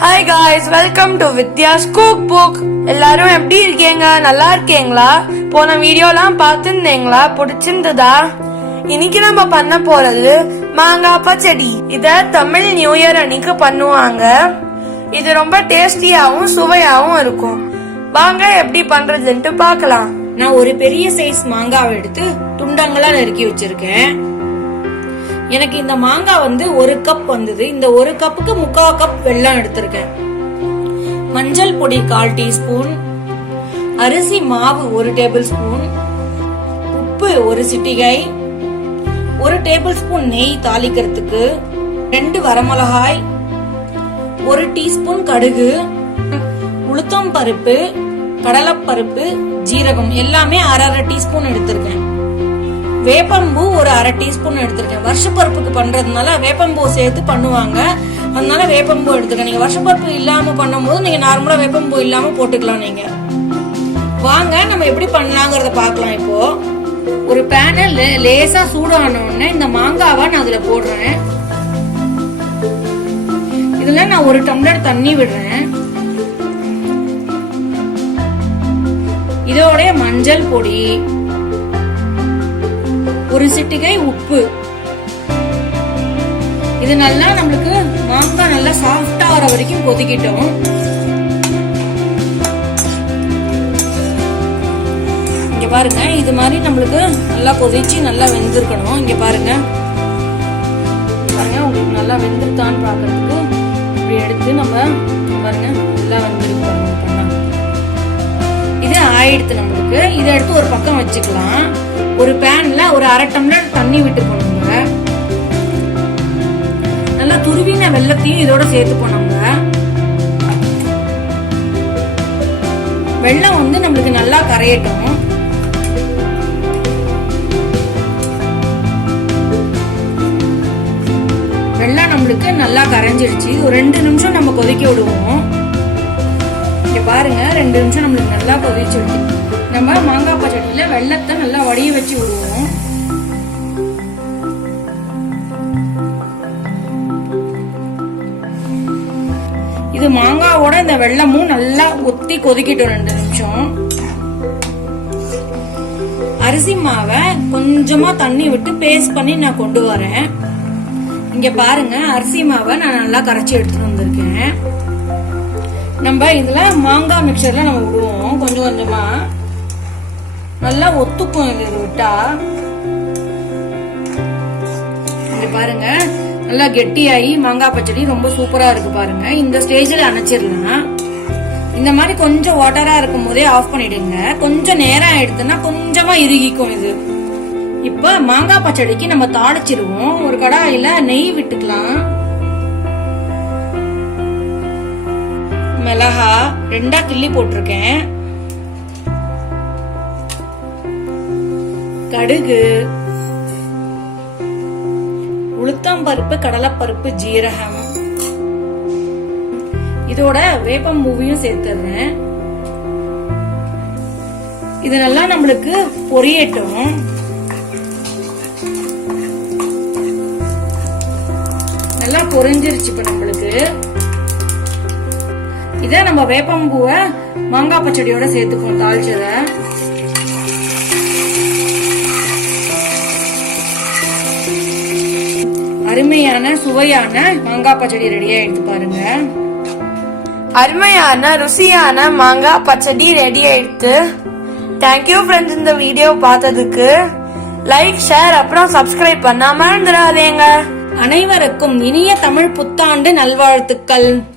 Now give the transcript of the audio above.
Hi guys, welcome to Vidya's Cookbook. எல்லாரும் எப்படி இருக்கீங்க? நல்லா இருக்கீங்களா? போன வீடியோலாம் பார்த்திருந்தீங்களா? பிடிச்சிருந்ததா? இன்னைக்கு நம்ம பண்ண போறது மாங்காய் பச்சடி. இத தமிழ் நியூ இயர் அன்னைக்கு பண்ணுவாங்க. இது ரொம்ப டேஸ்டியாவும் சுவையாவும் இருக்கும். வாங்க எப்படி பண்றதுன்னு பார்க்கலாம். நான் ஒரு பெரிய சைஸ் மாங்காவை எடுத்து துண்டங்களா நறுக்கி வச்சிருக்கேன். எனக்கு இந்த மாங்காய் ஒரு கப் வந்தது. இந்த ஒரு கப்புக்கு 3/4 கப் வெல்லம் எடுத்திருக்கேன். மஞ்சள் பொடி 1/4 டீஸ்பூன், அரிசி மாவு 1 டேபிள் ஸ்பூன், உப்பு 1 சிட்டிகை, 1 டேபிள் ஸ்பூன் நெய் தாளிக்கிறதுக்கு, 2 வரமிளகாய், 1 டீஸ்பூன் கடுகு, உளுத்தம் பருப்பு, கடலைப்பருப்பு, ஜீரகம் எல்லாமே 1/2 டீஸ்பூன் எடுத்திருக்கேன். வேப்பம்பூ ஒரு 1/2 டீஸ்பூன் எடுத்திருக்கேன். வருஷப்பருப்புக்கு பண்றதுனால வேப்பம்பூ சேர்த்து பண்ணுவாங்க, அதனால வேப்பம்பூ எடுத்துக்கேன். நீங்க வருஷப்பருப்பு இல்லாம பண்ணும்போது நீங்க நார்மலா வேப்பம்பூ இல்லாம போட்டுக்கலாம். நீங்க வாங்க நம்ம எப்படி பண்ணலாங்கிறத பாக்கலாம். இப்போ ஒரு பேனல் லேசா சூடான உடனே இந்த மாங்காவை நான் அதுல போடுறேன். இதுல நான் 1 டம்ளர் தண்ணி விடுறேன். இதோட மஞ்சள் பொடி, 1 சிட்டிகை உப்பு. இது நல்லா நம்மளுக்கு மாங்காய் நல்லா சாஃப்டா வர வரைக்கும் கொதிக்கிட்டோம். இங்க பாருங்க, இது மாதிரி நம்மளுக்கு நல்லா கொதிச்சு நல்லா வெந்திருக்கணும். இங்க பாருங்க பாருங்க உங்களுக்கு நல்லா வெந்திருக்கான்னு பாக்குறதுக்கு இப்படி எடுத்து நம்ம பாருங்க நல்லா வெந்திருக்கணும். இது ஆயிடுத்து நம்மளுக்கு. இதை எடுத்து ஒரு பக்கம் வச்சுக்கலாம். ஒரு பேன்ல ஒரு 1/2 டம்ளர் தண்ணி விட்டு போனோங்க. நல்லா துருவின வெல்லத்தையும் இதோட சேர்த்து போனோங்க. வெல்லம் நம்மளுக்கு நல்லா கரையட்டும். வெல்லம் நம்மளுக்கு நல்லா கரைஞ்சிருச்சு. ஒரு 2 நிமிஷம் நம்ம கொதிக்க விடுவோம். இங்க பாருங்க 2 நிமிஷம் நம்மளுக்கு நல்லா கொதிச்சிருச்சு. நம்ம மாங்காய் பச்சடியில வெள்ளத்தை நல்லா வடிய வச்சு விடுவோம். இது மாங்காவோட இந்த வெள்ளமும் நல்லா ஒத்தி கொதிக்கிட்டோம் 2 நிமிஷம். அரிசி மாவை கொஞ்சமா தண்ணி விட்டு பேஸ்ட் பண்ணி நான் கொண்டு வரேன். இங்க பாருங்க அரிசி மாவை நான் நல்லா கரைச்சி எடுத்துட்டு வந்திருக்கேன். நம்ம இதுல மாங்காய் மிக்சர்ல நம்ம விடுவோம். கொஞ்சம் கொஞ்சமா நல்லா ஒத்துக்கும். இது விட்டா இது பாருங்க நல்லா கெட்டியாயி மாங்காய் பச்சடி ரொம்ப சூப்பரா இருக்கு. பாருங்க இந்த ஸ்டேஜ்ல அணைச்சிடலாம். இந்த மாதிரி கொஞ்சம் வாட்டரா இருக்கும் போதே ஆஃப் பண்ணிடுங்க. கொஞ்சம் நேரம் எடுத்துன்னா கொஞ்சமா இறுகிக்கும் இது. இப்ப மாங்காய் பச்சடிக்கு நம்ம தாளிச்சிருவோம். ஒரு கடாயில நெய் விட்டுக்கலாம். மிளகா 2 கிள்ளி போட்டிருக்கேன். கடுகு, உளுத்தம் பருப்பு, கடலைப்பருப்பு, ஜீரகம், இதோட வேப்பம்பூவையும் சேர்த்துறேன். இது நல்லா நம்மளுக்கு பொரியட்டும். நல்லா பொரிஞ்சிருச்சு. இப்ப நம்மளுக்கு இத நம்ம வேப்பம்பூவை மாங்காய் பச்சடியோட சேர்த்துக்கணும். தாளிச்சத அருமையான சுவையான மாங்காய் பச்சடி ரெடியா எடுத்து பாருங்க. அருமையான ருசியான மாங்காய் பச்சடி ரெடி ஆயிடுத்து. தேங்க்யூ ஃப்ரெண்ட்ஸ், இந்த வீடியோ பார்த்ததுக்கு. லைக், ஷேர் அப்புறம் சப்ஸ்கிரைப் பண்ணாம மறந்துடாதீங்க. அனைவருக்கும் இனிய தமிழ் புத்தாண்டு நல்வாழ்த்துக்கள்.